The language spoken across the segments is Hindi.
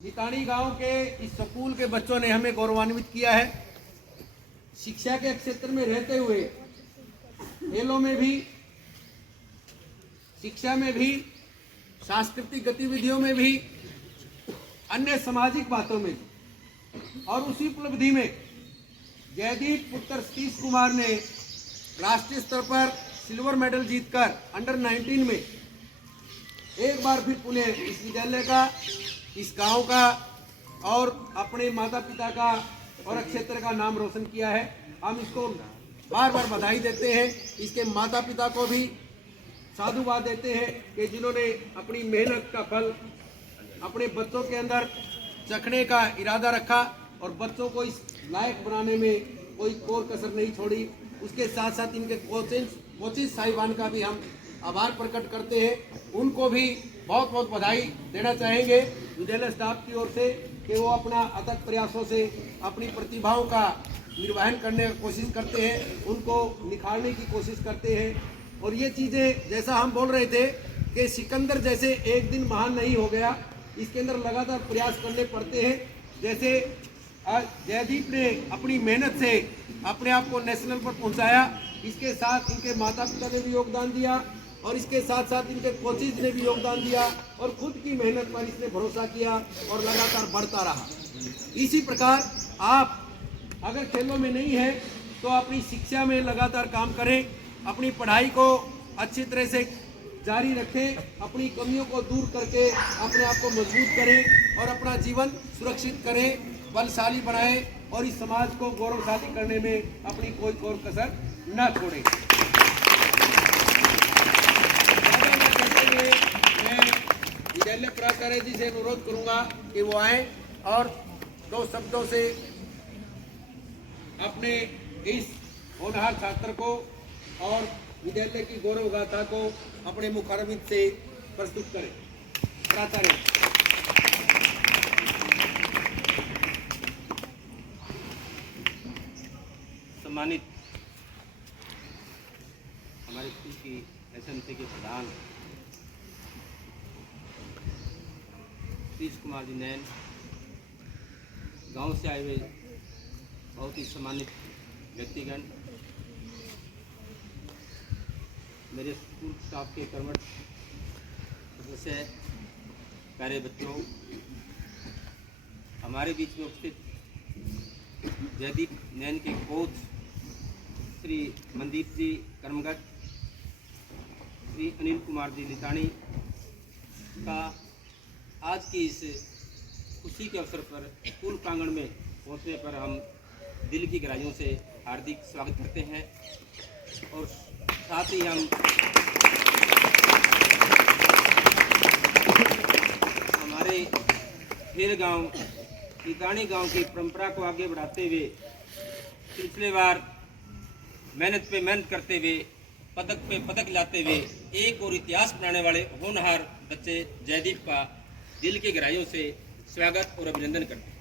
लितानी गांव के इस स्कूल के बच्चों ने हमें गौरवान्वित किया है। शिक्षा के क्षेत्र में रहते हुए खेलों में भी, शिक्षा में भी, सांस्कृतिक गतिविधियों में भी, अन्य सामाजिक बातों में भी। और उसी उपलब्धि में जयदीप पुत्र सतीश कुमार ने राष्ट्रीय स्तर पर सिल्वर मेडल जीतकर अंडर 19 में एक बार फिर पुणे विश्वविद्यालय का, इस गांव का और अपने माता पिता का और क्षेत्र का नाम रोशन किया है। हम इसको बार बार बधाई देते हैं। इसके माता पिता को भी साधुवाद देते हैं कि जिन्होंने अपनी मेहनत का फल अपने बच्चों के अंदर चखने का इरादा रखा और बच्चों को इस लायक बनाने में कोई कोर कसर नहीं छोड़ी। उसके साथ साथ इनके कोचिज साहिबान का भी हम आभार प्रकट करते हैं। उनको भी बहुत बहुत बधाई देना चाहेंगे विद्यालय स्टाफ की ओर से कि वो अपना अथक प्रयासों से अपनी प्रतिभाओं का निर्वहन करने की कोशिश करते हैं, उनको निखारने की कोशिश करते हैं। और ये चीज़ें जैसा हम बोल रहे थे कि सिकंदर जैसे एक दिन महान नहीं हो गया, इसके अंदर लगातार प्रयास करने पड़ते हैं। जैसे जयदीप ने अपनी मेहनत से अपने आप को नेशनल पर पहुंचाया, इसके साथ इनके माता पिता ने भी योगदान दिया और इसके साथ साथ इनके कोचिज ने भी योगदान दिया और खुद की मेहनत पर इसने भरोसा किया और लगातार बढ़ता रहा। इसी प्रकार आप अगर खेलों में नहीं है तो अपनी शिक्षा में लगातार काम करें, अपनी पढ़ाई को अच्छी तरह से जारी रखें, अपनी कमियों को दूर करके अपने आप को मजबूत करें और अपना जीवन सुरक्षित करें, बलशाली बनाएं और इस समाज को गौरवशाली करने में अपनी कोई कोर कसर न छोड़ें। मैं विद्यालय प्राचार्य जी से अनुरोध करूंगा कि वो आए और दो शब्दों से अपने इस होनहार छात्र को और विद्यालय की गौरव गाथा को अपने मुखारबिंद से प्रस्तुत करें। प्राचार्य। सम्मानित हमारे स्कूल की एसएमसी के प्रधान सतीश कुमार जी नैन, गांव से आए हुए बहुत ही सम्मानित व्यक्तिगण, मेरे स्कूल स्टाफ के कर्मठ सदस्य, प्यारे बच्चों, हमारे बीच में उपस्थित जयदीप नैन के कोच श्री मनदीप जी कर्मगढ़, श्री अनिल कुमार जी लितानी का आज की इस खुशी के अवसर पर स्कूल प्रांगण में पहुंचने पर हम दिल की गहराइयों से हार्दिक स्वागत करते हैं। और साथ ही हम हमारे खेल गांव लितानी गांव की परंपरा को आगे बढ़ाते हुए सिलसिलेवार मेहनत पे मेहनत करते हुए पदक पे पदक लाते हुए एक और इतिहास बनाने वाले होनहार बच्चे जयदीप का दिल की गहराइयों से स्वागत और अभिनंदन करते हैं।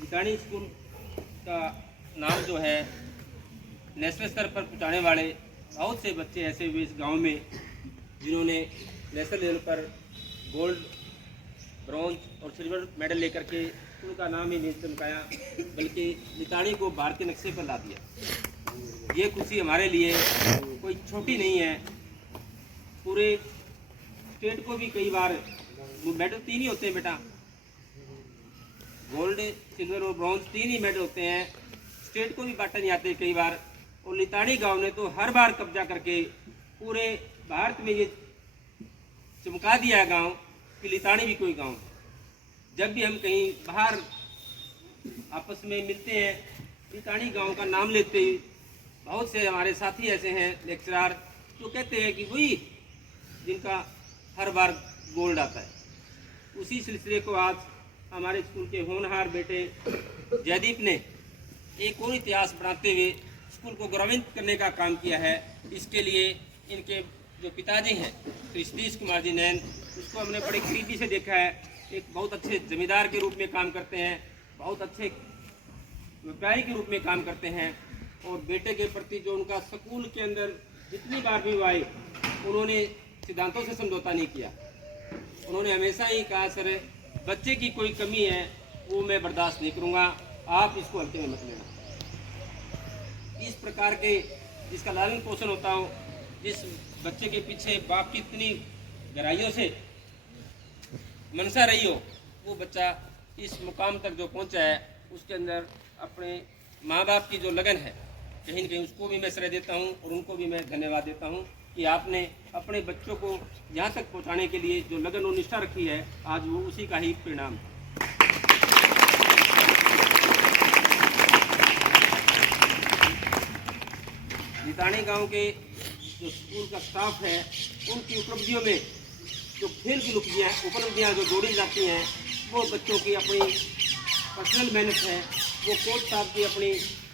लितानी स्कूल का नाम जो है नेशनल स्तर पर पहुंचाने वाले बहुत से बच्चे ऐसे हुए इस गांव में जिन्होंने नेशनल लेवल पर गोल्ड, ब्रॉन्ज और सिल्वर मेडल लेकर के स्कूल का नाम ही नहीं चमकाया बल्कि लितानी को भारतीय नक्शे पर ला दिया। ये खुशी हमारे लिए कोई छोटी नहीं है। पूरे स्टेट को भी कई बार मेडल 3 ही होते हैं बेटा, गोल्ड, सिल्वर और ब्रॉन्ज 3 ही मेडल होते हैं, स्टेट को भी बांटे नहीं आते कई बार। और लितानी गांव ने तो हर बार कब्जा करके पूरे भारत में ये चमका दिया है गांव कि लितानी भी कोई गांव है। जब भी हम कहीं बाहर आपस में मिलते हैं, लितानी गांव का नाम लेते ही बहुत से हमारे साथी ऐसे हैं लेक्चरार जो कहते हैं कि वही जिनका हर बार गोल्ड आता है। उसी सिलसिले को आज हमारे स्कूल के होनहार बेटे जयदीप ने एक और इतिहास बनाते हुए स्कूल को गौरवान्वित करने का काम किया है। इसके लिए इनके जो पिताजी हैं श्री सतीश कुमार जी नैन, उसको हमने बड़े करीबी से देखा है। एक बहुत अच्छे जमींदार के रूप में काम करते हैं, बहुत अच्छे व्यापारी के रूप में काम करते हैं और बेटे के प्रति जो उनका स्कूल के अंदर जितनी बार भी वो आए उन्होंने सिद्धांतों से समझौता नहीं किया। उन्होंने हमेशा ही कहा सर बच्चे की कोई कमी है वो मैं बर्दाश्त नहीं करूँगा, आप इसको हल्के में मत लेना। इस प्रकार के जिसका लालन पोषण होता हो, जिस बच्चे के पीछे बाप की इतनी गहराइयों से मनसा रही हो, वो बच्चा इस मुकाम तक जो पहुंचा है उसके अंदर अपने माँ बाप की जो लगन है कहीं न कहीं उसको भी मैं श्रेय देता हूँ और उनको भी मैं धन्यवाद देता हूँ कि आपने अपने बच्चों को यहाँ तक पहुँचाने के लिए जो लगन और निष्ठा रखी है, आज वो उसी का ही परिणाम है। लितानी गांव के जो स्कूल का स्टाफ है उनकी उपलब्धियों में जो खेल की उपलब्धियाँ जो जोड़ी जाती हैं वो बच्चों की अपनी पर्सनल मेहनत है, वो कोच साहब की अपनी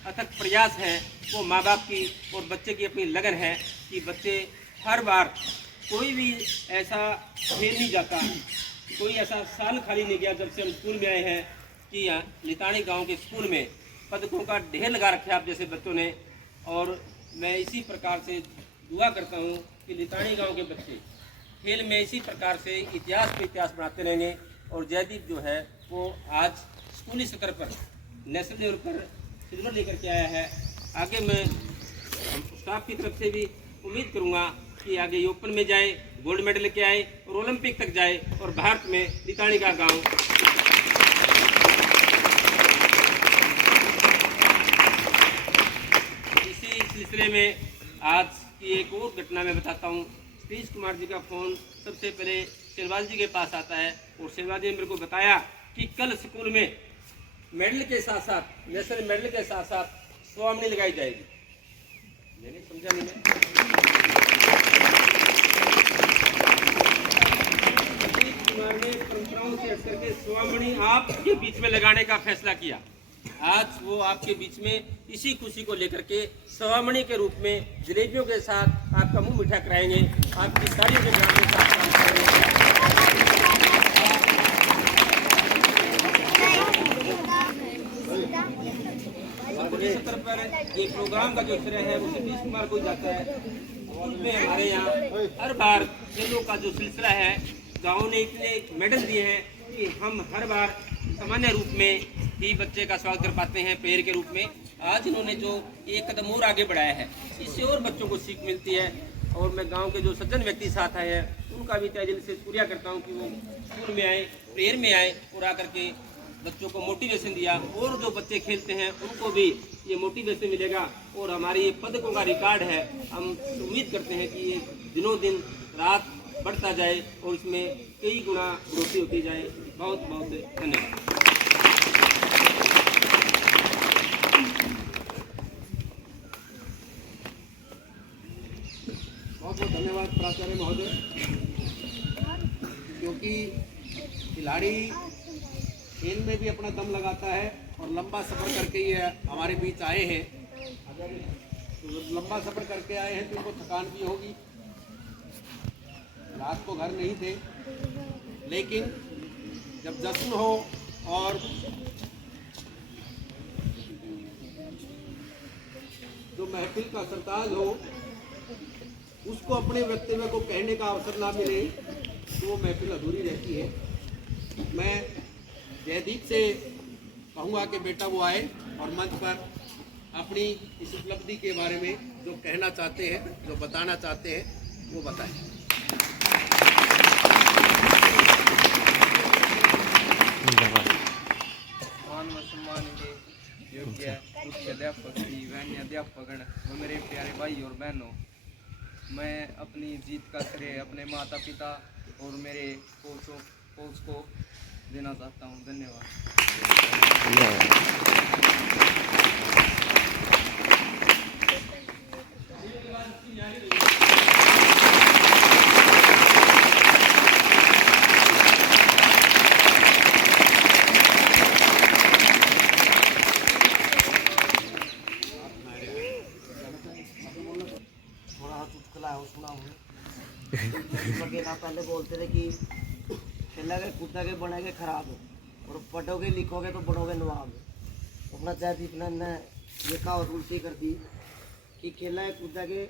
अथक प्रयास है, वो माँ बाप की और बच्चे की अपनी लगन है कि बच्चे हर बार कोई भी ऐसा खेल नहीं जाता, कोई ऐसा साल खाली नहीं गया जब से हम स्कूल में आए हैं कि लितानी गांव के स्कूल में पदकों का ढेर लगा रखा आप जैसे बच्चों ने। और मैं इसी प्रकार से दुआ करता हूँ कि लितानी गांव के बच्चे खेल में इसी प्रकार से इतिहास पे इतिहास बनाते रहेंगे। और जयदीप जो है वो आज स्कूली स्तर पर नेशनल लेवल पर सिल्वर लेकर के आया है। आगे मैं स्टाफ की तरफ से भी उम्मीद करूँगा कि आगे ओपन में जाए, गोल्ड मेडल लेके आए और ओलंपिक तक जाए और भारत में लितानी का गाँव। इसी सिलसिले में आज की एक और घटना मैं बताता हूँ। सतीश कुमार जी का फ़ोन सबसे पहले शहबाज जी के पास आता है और शहबाज जी ने मेरे को बताया कि कल स्कूल में मेडल के साथ साथ नेशनल मेडल के साथ साथ स्वामनी लगाई जाएगी। मैंने समझा नहीं मैं सतीश कुमार ने परंपराओं से हट करके स्वामनी आपके बीच में लगाने का फैसला किया। आज वो आपके बीच में इसी खुशी को लेकर के स्वामनी के रूप में जलेबियों के साथ आपका मुंह मीठा कराएंगे, आपकी साड़ियों के साथ बड़े स्तर पर ये प्रोग्राम का जो श्रेय है वो सतीश कुमार को जाता है। उसमें हमारे यहाँ हर बार खेलों का जो सिलसिला है, गाँव ने इतने मेडल दिए हैं कि हम हर बार सामान्य रूप में ही बच्चे का स्वागत कर पाते हैं प्लेयर के रूप में। आज इन्होंने जो एक कदम और आगे बढ़ाया है, इससे और बच्चों को सीख मिलती है। और मैं गांव के जो सज्जन व्यक्ति साथ आए हैं उनका भी तहे दिल से शुक्रिया करता हूं कि वो स्कूल में आए, प्रेयर में आए और आकर के बच्चों को मोटिवेशन दिया। और जो बच्चे खेलते हैं उनको भी ये मोटिवेशन मिलेगा और हमारी ये पदकों का रिकॉर्ड है। हम उम्मीद करते हैं कि ये दिनों दिन रात बढ़ता जाए और इसमें कई गुना बढ़ोतरी होती जाए। बहुत बहुत धन्यवाद। बहुत बहुत धन्यवाद प्राचार्य महोदय, क्योंकि खिलाड़ी खेल में भी अपना दम लगाता है और लंबा सफ़र करके ये हमारे बीच आए हैं। तो लंबा सफ़र करके आए हैं तो इनको थकान भी होगी, रात को घर नहीं थे, लेकिन जब जश्न हो और जो महफिल का सरताज हो उसको अपने वक्तव्य को कहने का अवसर ना मिले तो वो महफिल अधूरी रहती है। मैं जयदीप से कहूँगा कि बेटा वो आए और मंच पर अपनी इस उपलब्धि के बारे में जो कहना चाहते हैं, जो बताना चाहते हैं वो बताएं। मान व सम्मान के योग्य मुख्य अध्यापक श्री वैन्य अध्यापकगण व मेरे प्यारे भाई और बहनों, मैं अपनी जीत का श्रेय अपने माता पिता और मेरे कोच को देना चाहता हूँ। धन्यवाद। पहले बोलते थे कि खेलोगे कूदोगे बनोगे खराब और पढ़ोगे लिखोगे तो बनोगे नवाब। अपना जयदीप ने ये कहावत उल्टी कर दी कि खेला कूदोगे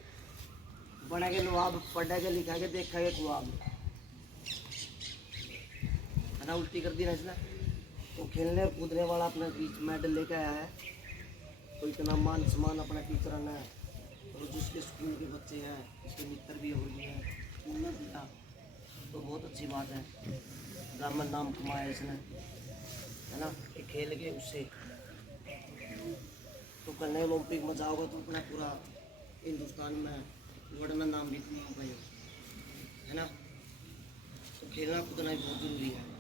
बनेंगे नवाब, पढ़ेंगे लिखेंगे देखेंगे ख्वाब। है ना, उल्टी कर दी ना इसने। तो खेलने कूदने वाला अपने बीच मेडल लेके आया है, तो इतना मान सम्मान अपने टीचर ने और जिसके स्कूल के बच्चे हैं, इसके मित्र भी हो गए हैं, स्कूल में दिया, तो बहुत अच्छी बात है। ब्राह्मण नाम कमाया इसने, है ना, ये खेल के उससे। तो कल ओलंपिक में जाओगे तो अपना पूरा हिंदुस्तान में वर्ल्ड में नाम भी कमाओगे, है ना। तो खेलना कूदना भी बहुत जरूरी है।